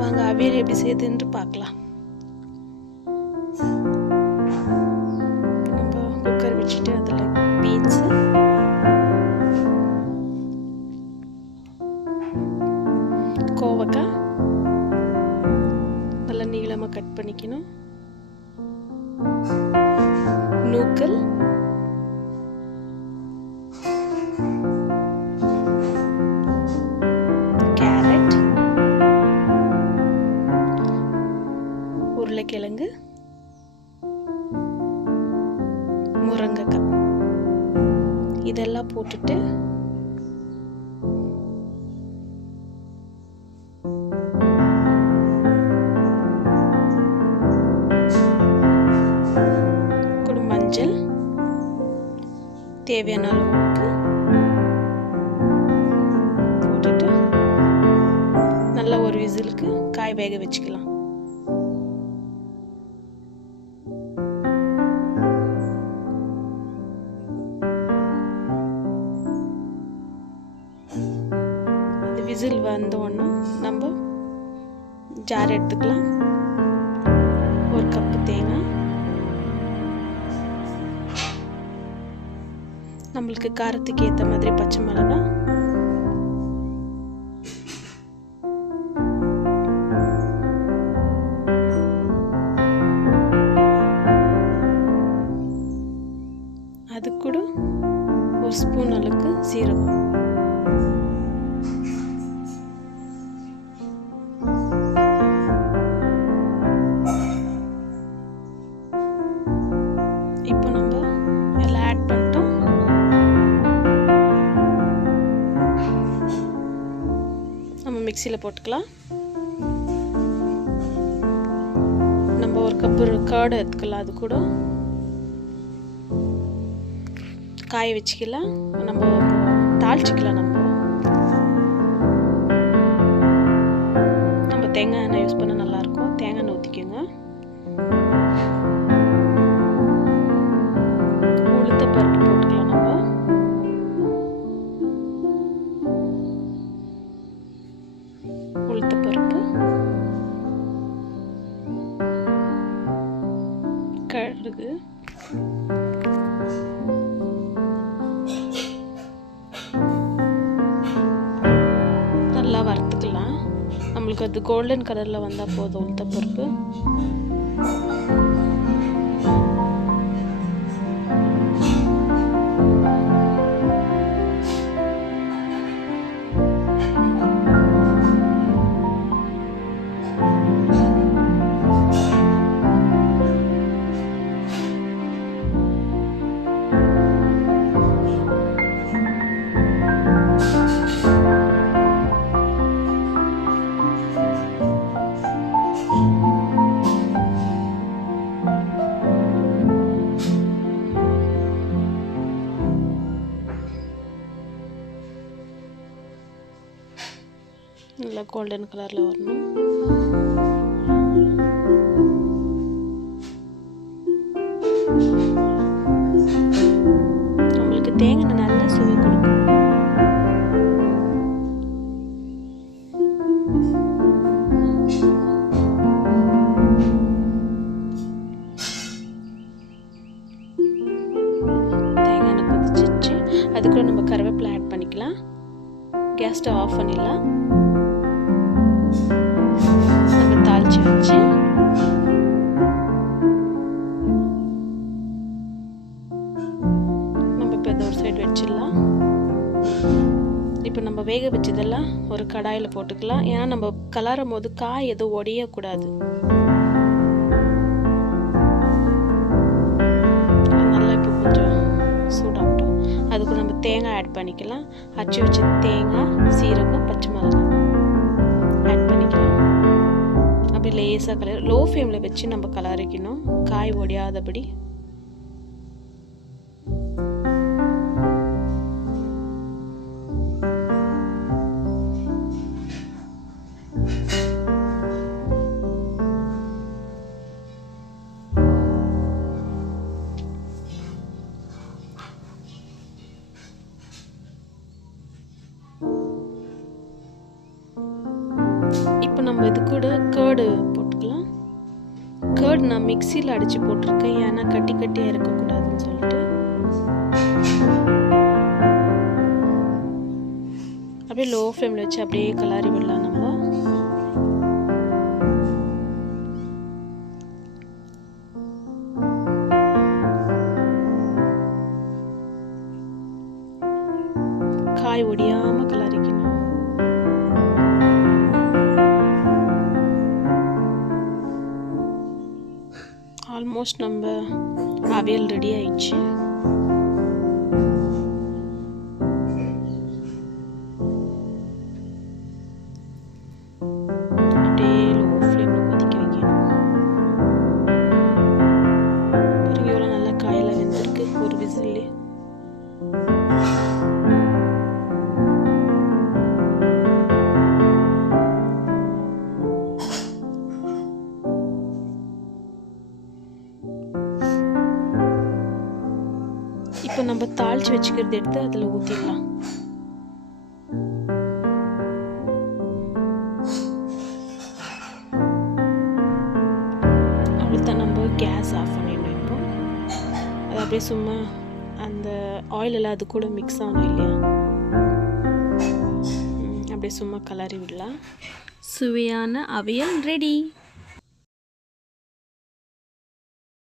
வாங்க அவியல் எப்படி செய்யுதுன்னு பார்க்கலாம். நம்ம குக்கர் வச்சுட்டு அதில் பீன்ஸு, கோவக்காய் நல்லா நீளமாக கட் பண்ணிக்கணும், நூக்கல், கேரட், உருளைக்கிழங்கு, முருங்கைக்காய் இதெல்லாம் போட்டுட்டு மஞ்சள், தேவையான அளவு உப்பு போட்டுட்டு நல்லா ஒரு விசிலுக்கு காய் வேக வச்சுக்கலாம். இந்த விசில் வந்தோடனே நம்ம ஜார் எடுத்துக்கலாம். ஒரு கப்பு தேங்காய், நம்மளுக்கு காரத்துக்கு ஏற்ற மாதிரி பச்சை மிளகாய், அது கூட ஒரு ஸ்பூன் அளவுக்கு சீரகம், இப்போ நம்ம எல்லாம் ஆட் பண்ணிட்டோம். நம்ம மிக்சியில் போட்டுக்கலாம். நம்ம ஒரு கப்பு கர்டு எடுத்துக்கலாம், அது கூட காய வச்சுக்கலாம். நம்ம தாளிச்சிக்கலாம். நம்ம தேங்காய் எண்ணெய் யூஸ் பண்ண நல்லாயிருக்கும். தேங்காய் எண்ணெய் ஊற்றிக்கோங்க. உளுத்த பருப்பு போட்டுக்கலாம். நம்ம உளுத்த பருப்பு, கடுகு, நல்லா வறுத்துக்கலாம். நம்மளுக்கு அது கோல்டன் கலரில் வந்தால் போதும். உளுத்த பருப்பு, நல்லா கோல்டன் கலரில் வரணும். நம்மளுக்கு தேங்காய் நல்லா சுவை கொடுக்கும். தேங்காய் எண்ணெய் கொதிச்சிச்சு. அதுக்குள்ள நம்ம கருவேப்பிலை ஆட் பண்ணிக்கலாம். கேஸ் ஸ்டவ் ஆஃப் பண்ணிடலாம். நம்ம தாளிச்சு வச்சு நம்ம இப்போ ஒரு சைடு வச்சிடலாம். இப்போ நம்ம வேக வச்சதெல்லாம் ஒரு கடாயில் போட்டுக்கலாம். ஏன்னா நம்ம கலரும் போது காய் எதுவும் உடையக்கூடாது. நல்லா இப்போ கொஞ்சம் சூடாகட்டும். அதுக்கு நம்ம தேங்காய் ஆட் பண்ணிக்கலாம். அரைச்சி வச்ச தேங்காய், சீரகம், பச்சை மிளகாய் ஆட் பண்ணிக்கலாம். அப்படி லேசாக லோ ஃப்ளேமில் வச்சு நம்ம கலரிக்கணும், காய் ஒடியாதபடி. நம்ம இது கூட கேர்டு போட்டுக்கலாம். கேர்டு நான் மிக்சியில் அடித்து போட்டிருக்கேன், ஏன்னா கட்டி கட்டியாக இருக்கக்கூடாதுன்னு சொல்லிட்டு. அப்படியே லோ ஃப்ளேமில் வச்சு அப்படியே கலாரி விடலாம் நம்ம. காய் ஒடியாமல் கலரிக்கணும். ஆல்மோஸ்ட் நம்ம அவியல் ரெடி ஆயிடுச்சு. அப்படியே லோ ஃப்ளேமில் கொதிக்க வைக்கணும். பாருங்க எவ்வளோ நல்லா காயெல்லாம் வெந்திருக்கு ஒரு விசில்லே. இப்போ நம்ம தாளித்து வச்சுக்கிறது எடுத்து அதில் ஊற்றிடலாம். அவ்வளோதான், நம்ம கேஸ் ஆஃப் பண்ணிடணும். இப்போ அது அப்படியே சும்மா அந்த ஆயிலெல்லாம் அது கூட மிக்ஸ் ஆகணும் இல்லையா, அப்படியே சும்மா கலரி விடலாம். சுவையான அவியல் ரெடி.